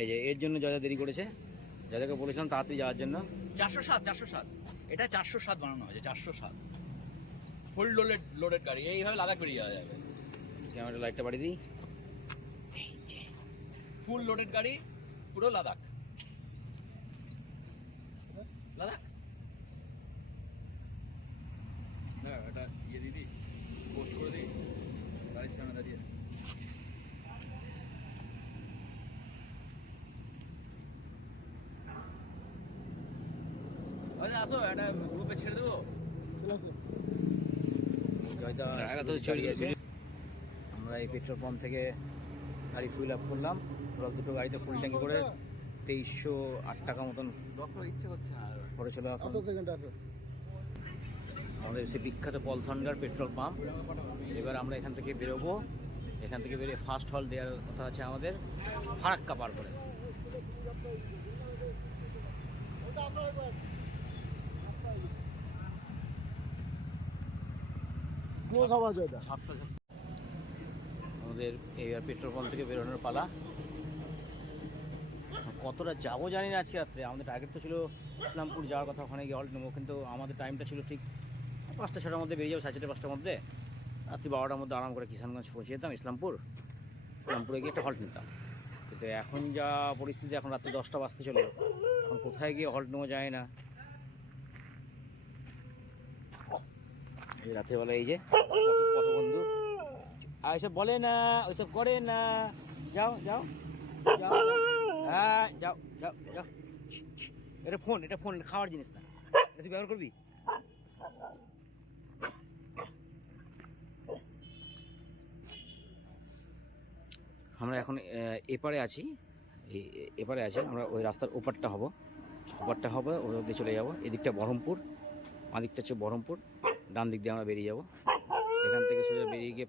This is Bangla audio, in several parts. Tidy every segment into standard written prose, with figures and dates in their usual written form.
এই যে এর জন্য যা দেরি করেছে, যাদেরকে বলেছিলাম তাড়াতাড়ি যাওয়ার জন্য। 407 এটা 407 বানানো হয়েছে, 407 ফুল লোডেড গাড়ি। এইভাবে লাদাখ বেরিয়ে যাওয়া যাবে। ক্যামেরা লাইটটা বাড়িয়ে দিই। ফুল লোডেড গাড়ি, পুরো লাদাখ। লাদাখ না, এটা ইয়ে দিদি পোস্ট করে দিই গাড়ির সামনে দাঁড়িয়ে। আচ্ছা আসো, একটা গ্রুপে ছেড়ে দেবো। আমরা এই পেট্রোল পাম্প থেকে গাড়ি ফুল আপ করলাম। টোটাল দুটো গাড়িতে ফুল ট্যাঙ্কি করে 2308 টাকা মতন ইচ্ছে করছে না পড়েছিল। এখন আমাদের সে বিখ্যাত পলসনগার পেট্রোল পাম্প। এবার আমরা এখান থেকে বেরোবো। এখান থেকে বেরিয়ে ফার্স্ট হল দেওয়ার কথা আছে আমাদের ফারাক্কা পার করে। আমাদের এবার পেট্রোল পাম্প থেকে বেরোনোর পালা। কতটা যাবো জানি না আজকে রাত্রে। আমাদের টার্গেট তো ছিল ইসলামপুর যাওয়ার কথা, ওখানে গিয়ে হল্ট নেবো, কিন্তু আমাদের টাইমটা ছিল ঠিক 5টা-6টার মধ্যে বেরিয়ে যাবো, 4:30-5টার মধ্যে। রাত্রি 12টার মধ্যে আরাম করে কিষানগঞ্জ পৌঁছে যেতাম, ইসলামপুরে গিয়ে একটা হল্ট নিতাম। কিন্তু এখন যা পরিস্থিতি, এখন রাত্রি 10টা বাজতে চলো, এখন কোথায় গিয়ে হল্ট নেবো যায় না। এই রাত্রেবেলা এই যে কত বন্ধু আর এসব বলে না, ওইসব করে না। যাও যাও যাও, হ্যাঁ যাও যাও যাও। এটা ফোন খাওয়ার জিনিস না, এটা তুই ব্যবহার করবি। আমরা এখন এপারে আছি, আমরা ওই রাস্তার ওপারটা হব, ওই দিকে চলে যাবো। এদিকটা বহরমপুর, আমাদিকটা হচ্ছে বহরমপুর। ডান দিক দিয়ে আমরা বেরিয়ে যাব। এখান থেকে সোজা বেরিয়ে গিয়ে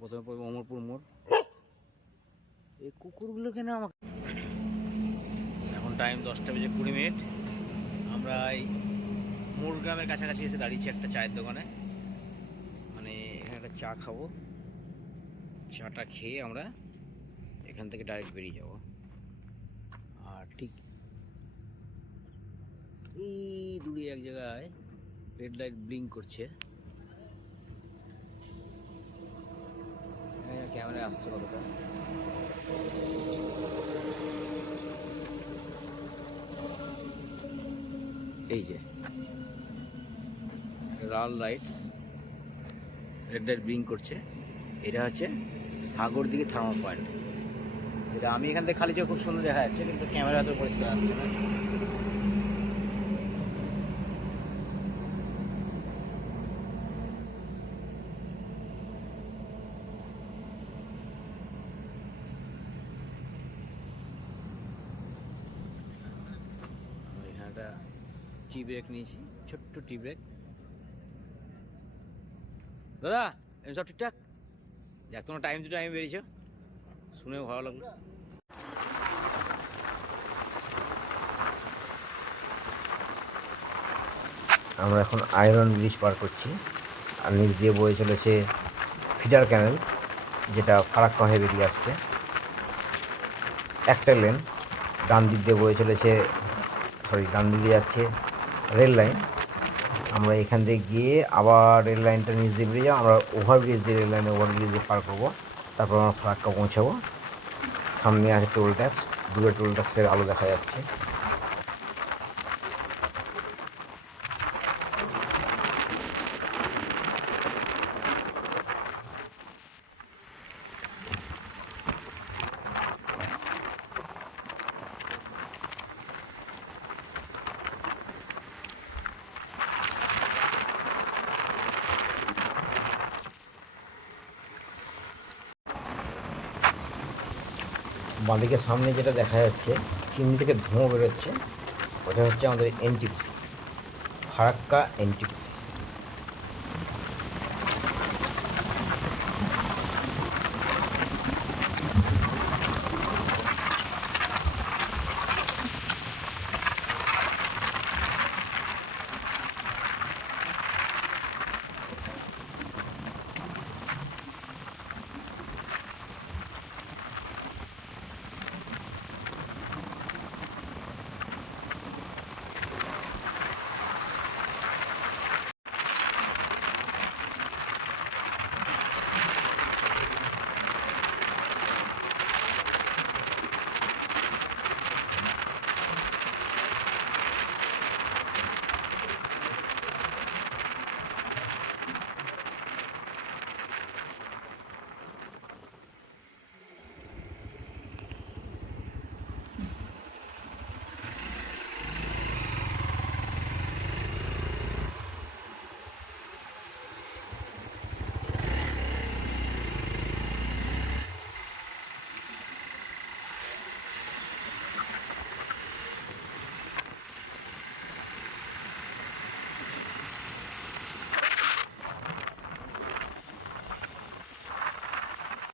প্রথমে পড়বে অমরপুর মোড়। এই কুকুরগুলো কেন আমাকে। এখন টাইম 10:20। আমরা এই মোড়গ্রামের কাছাকাছি এসে দাঁড়িয়েছি একটা চায়ের দোকানে। মানে এখানে একটা চা খাবো। চাটা খেয়ে আমরা এখান থেকে ডাইরেক্ট বেরিয়ে যাব। আর ঠিক এই দূরে এক জায়গায় রেড লাইট ব্লিঙ্ক করছে। ক্যামেরায় আসছে কতটা। এই যে লাল লাইট, রেড লাইট ব্লিঙ্ক করছে। এটা হচ্ছে সাগরদিঘি থার্মাল পয়েন্ট। এটা আমি এখান থেকে খালি চোখে খুব সুন্দর দেখা যাচ্ছে, কিন্তু ক্যামেরা এত পরিষ্কার আসছে না। এখানে একটা টি ব্রেক নিয়েছি, ছোট্ট টি ব্রেক। দাদা সব ঠিকঠাক? যাক, তোমার টাইম টু টাইম বেরিয়েছো, শুনেও ভালো লাগলো। আমরা এখন আয়রন ব্রিজ পার করছি, আর নিচ দিয়ে বয়ে চলেছে ফিডার ক্যানেল, যেটা ফারাক্কা হয়ে বেরিয়ে আসছে। একটা লেন। ডান দিক দিয়ে বয়ে চলেছে, ডান দিকে যাচ্ছে রেল লাইন। আমরা এখান থেকে গিয়ে আবার রেল লাইনটা নিচ দিয়ে বেরিয়ে যাবো। আমরা ওভারব্রিজ দিয়ে ওভারব্রিজ দিয়ে পার করবো, তারপর আমরা ফারাক্কা পৌঁছাবো। সামনে আছে টোল ট্যাক্স, দূরে টোল ট্যাক্সের আলো দেখা যাচ্ছে। বাঁদিকে সামনে যেটা দেখা যাচ্ছে, চিমনি থেকে ধোঁয়া বেরোচ্ছে, ওটা হচ্ছে আমাদের এনটিপিসি, ফারাক্কা এনটিপিসি।